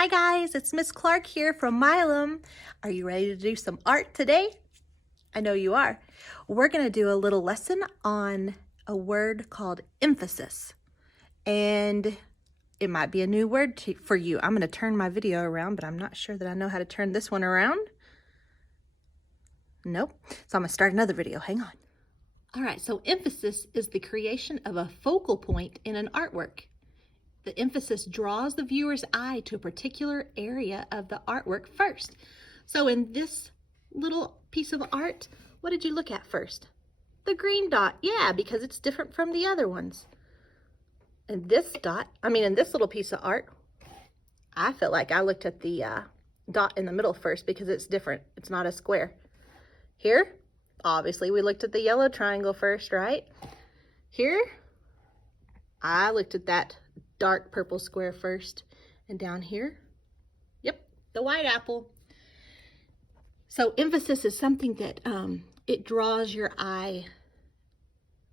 Hi guys, it's Miss Clark here from Milam. Are you ready to do some art today? I know you are. We're going to do a little lesson on a word called emphasis. And it might be a new word for you. I'm going to turn my video around, but I'm not sure that I know how to turn this one around. Nope. So I'm going to start another video. Hang on. All right, so emphasis is the creation of a focal point in an artwork. The emphasis draws the viewer's eye to a particular area of the artwork first. So in this little piece of art, what did you look at first? The green dot. Yeah, because it's different from the other ones. And this in this little piece of art, I felt like I looked at the dot in the middle first because it's different. It's not a square. Here, obviously, we looked at the yellow triangle first, right? Here, I looked at that dark purple square first, and down here, yep, the white apple. So emphasis is something that it draws your eye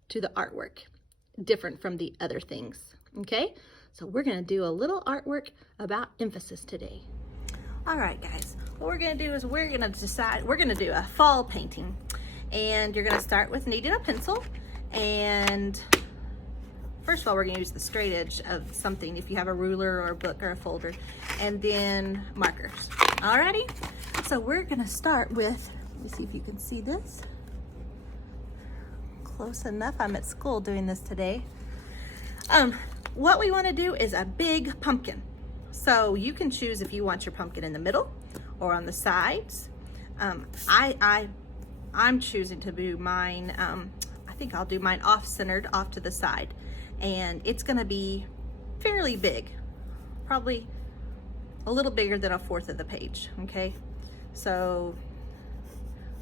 to the artwork, different from the other things, okay? So we're gonna do a little artwork about emphasis today. All right, guys, what we're gonna do is we're gonna do a fall painting, and you're gonna start with needing a pencil, and first of all, we're going to use the straight edge of something if you have a ruler or a book or a folder, and then markers. Alrighty, so we're going to start with, let me see if you can see this. Close enough. I'm at school doing this today. What we want to do is a big pumpkin. So you can choose if you want your pumpkin in the middle or on the sides. I'm choosing to do mine, I think I'll do mine off-centered, off to the side. And it's gonna be fairly big, probably a little bigger than 1/4 of the page, okay? So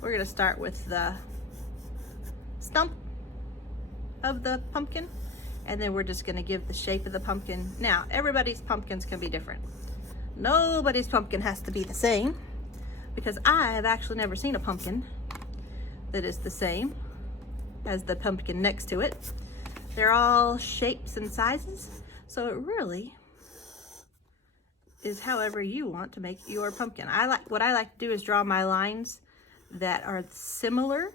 we're gonna start with the stump of the pumpkin, and then we're just gonna give the shape of the pumpkin. Now, everybody's pumpkins can be different. Nobody's pumpkin has to be the same, because I have actually never seen a pumpkin that is the same as the pumpkin next to it. They're all shapes and sizes, so it really is however you want to make your pumpkin. What I like to do is draw my lines that are similar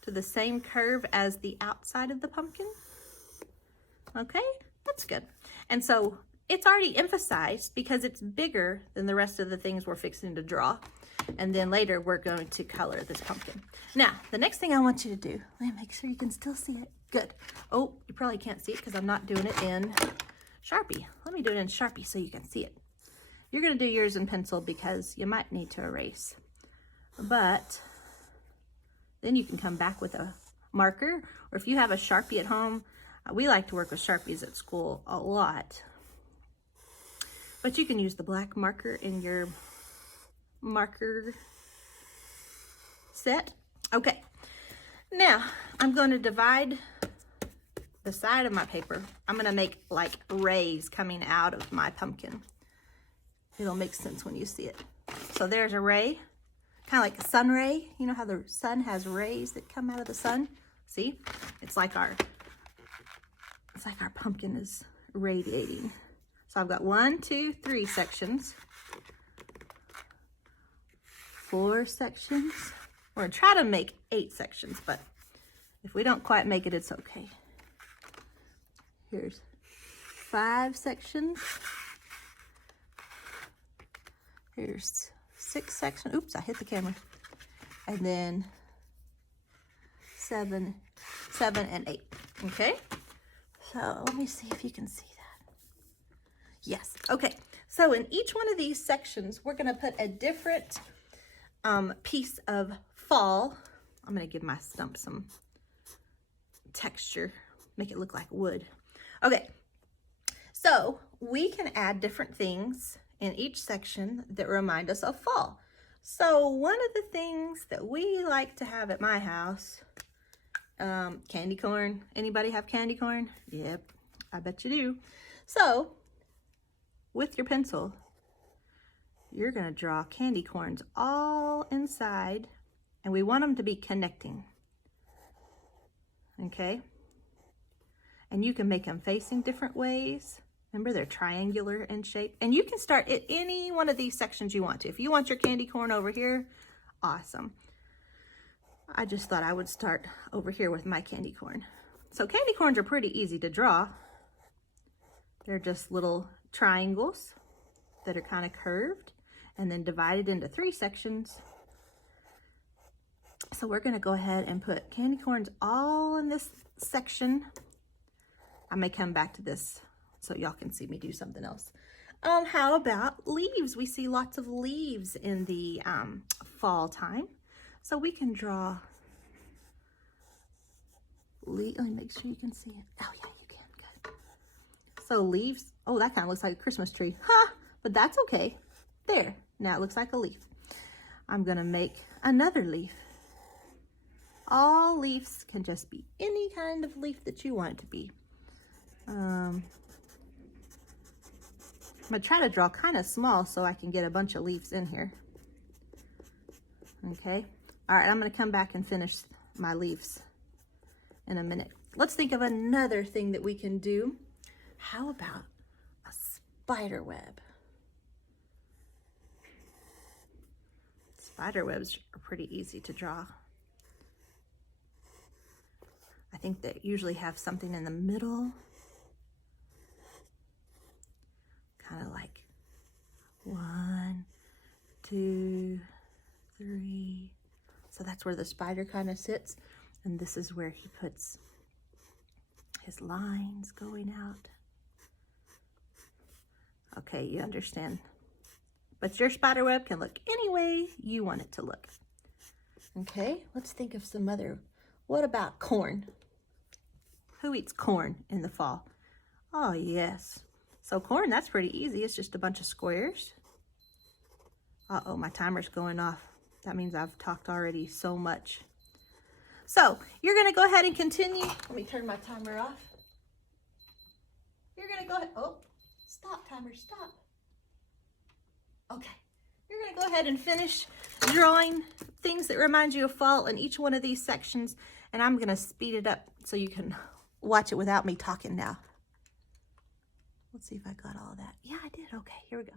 to the same curve as the outside of the pumpkin. Okay, that's good. And so it's already emphasized because it's bigger than the rest of the things we're fixing to draw. And then later we're going to color this pumpkin. Now, the next thing I want you to do, let me make sure you can still see it. Good. Oh, you probably can't see it because I'm not doing it in Sharpie. Let me do it in Sharpie so you can see it. You're going to do yours in pencil because you might need to erase. But then you can come back with a marker, or if you have a Sharpie at home, we like to work with Sharpies at school a lot. But you can use the black marker in your marker set. Okay. Now, I'm going to divide the side of my paper. I'm going to make like rays coming out of my pumpkin. It'll make sense when you see it. So there's a ray, kind of like a sun ray. You know how the sun has rays that come out of the sun? See? It's like our pumpkin is radiating. So I've got 1, 2, 3 sections. 4 sections. We're gonna try to make 8 sections, but if we don't quite make it, it's okay. Here's 5 sections. Here's 6 sections. Oops, I hit the camera. And then 7 and 8. Okay. So let me see if you can see that. Yes. Okay. So in each one of these sections, we're going to put a different piece of fall. I'm going to give my stump some texture, make it look like wood. Okay, so we can add different things in each section that remind us of fall. So one of the things that we like to have at my house, candy corn. Anybody have candy corn? Yep, I bet you do. So with your pencil, you're gonna draw candy corns all inside, and we want them to be connecting, okay? And you can make them facing different ways. Remember, they're triangular in shape. And you can start at any one of these sections you want to. If you want your candy corn over here, awesome. I just thought I would start over here with my candy corn. So candy corns are pretty easy to draw. They're just little triangles that are kind of curved and then divided into 3 sections. So we're going to go ahead and put candy corns all in this section. I may come back to this so y'all can see me do something else. How about leaves? We see lots of leaves in the fall time. So we can draw, let me make sure you can see it. Oh yeah, you can, good. So leaves, oh, that kind of looks like a Christmas tree. Huh, but that's okay. There, now it looks like a leaf. I'm gonna make another leaf. All leaves can just be any kind of leaf that you want it to be. I'm gonna try to draw kind of small so I can get a bunch of leaves in here. Okay, all right, I'm gonna come back and finish my leaves in a minute. Let's think of another thing that we can do. How about a spider web? Spider webs are pretty easy to draw. I think they usually have something in the middle. Kind of like 1, 2, 3. So that's where the spider kind of sits. And this is where he puts his lines going out. Okay, you understand. But your spider web can look any way you want it to look. Okay, let's think of some other. What about corn? Who eats corn in the fall? Oh, yes. So corn, that's pretty easy. It's just a bunch of squares. Uh-oh, my timer's going off. That means I've talked already so much. So you're gonna go ahead and continue. Let me turn my timer off. You're gonna go ahead, oh, stop timer, stop. Okay, you're gonna go ahead and finish drawing things that remind you of fall in each one of these sections, and I'm gonna speed it up so you can watch it without me talking now. Let's see if I got all that. Yeah, I did. Okay, here we go.